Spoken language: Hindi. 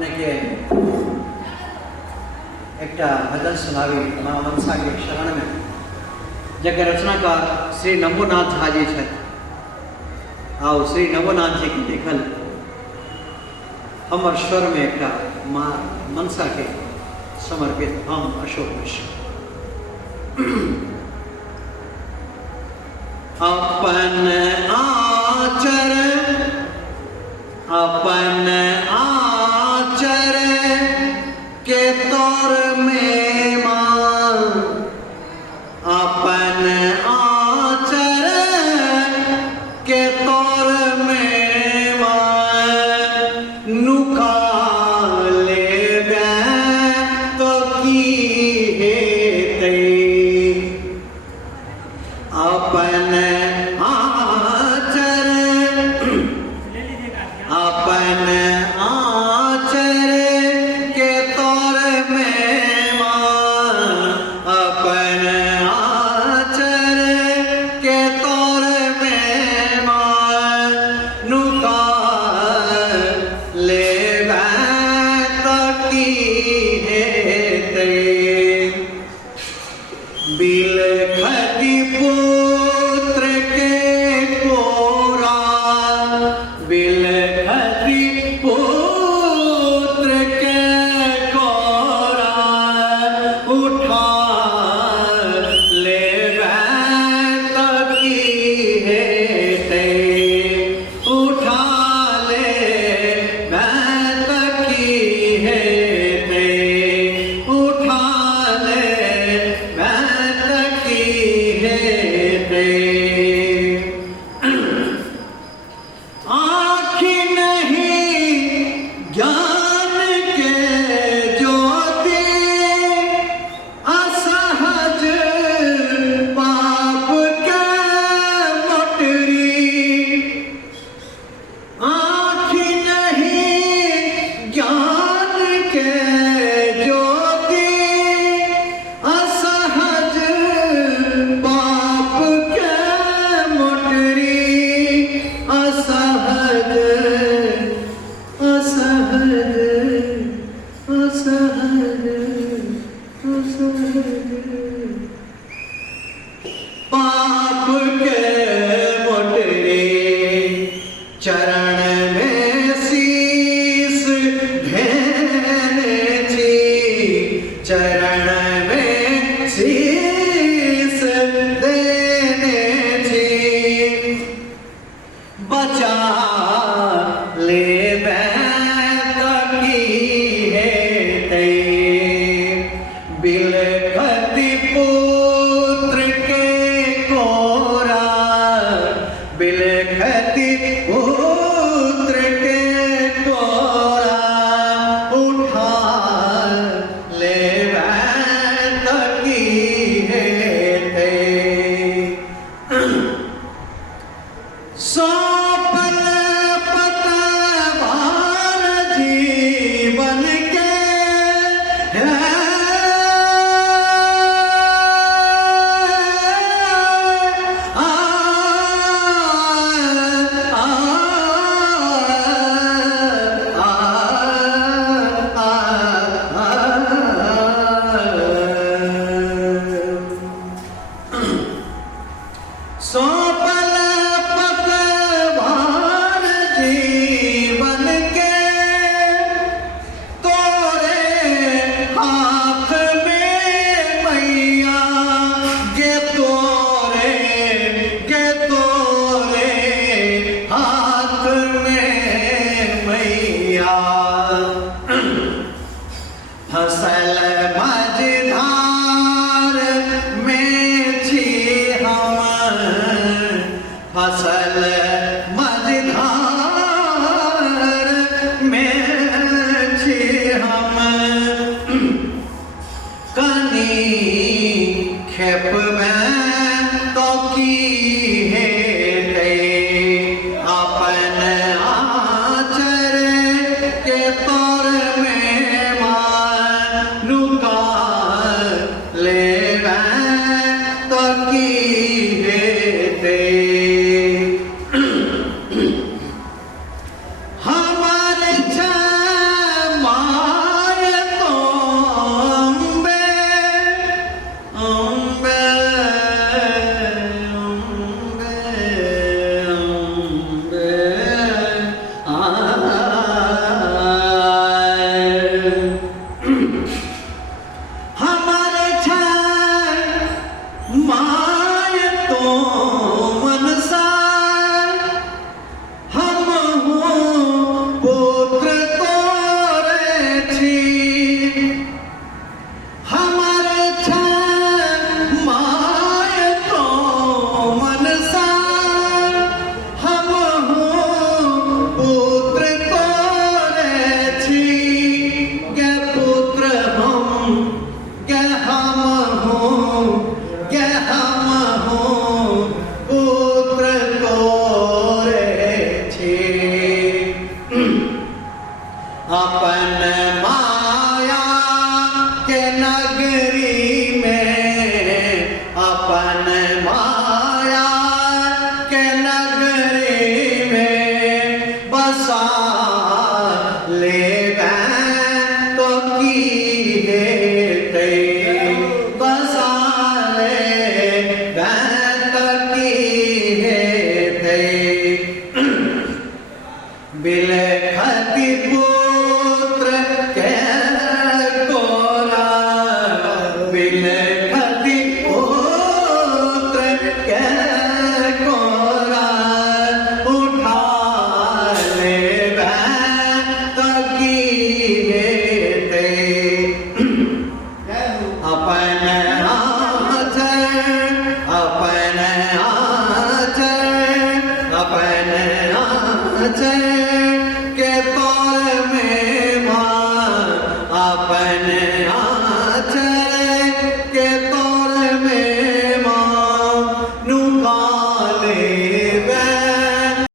ने के एक भजन सुनावी माँ मनसा के शरण में जगह रचनाकार श्री नंबोनाथ झा जी है। आओ श्री नंबोनाथ जी की देखल हमर स्वर में एक माँ मनसा के समर्पित हम अशोक मिश्र। अपन आचर के तौर में मां, अपन आचर के तौर में मां नुका ले तो की हेते अपन आचर के तौर में मां, अपन आचर के तौर में मां नुका ले तो की हेते बिलखती पुत्र के कोरा, बिलखती पुत्र के कोरा उठा ले तो की हेते, उठा ले तो की हेते, उठा ले आँखी नहीं अपन माया के नगरी में, अपन माया के नगरी में बसा ले तो की है बसा ले तो की है बिलखती पुत्र के कोरा, बिलखती पुत्र के कोरा उठा ले तो की है अपन हाथ, अपन हाथ, अपन हाथ के तौर में मां अपन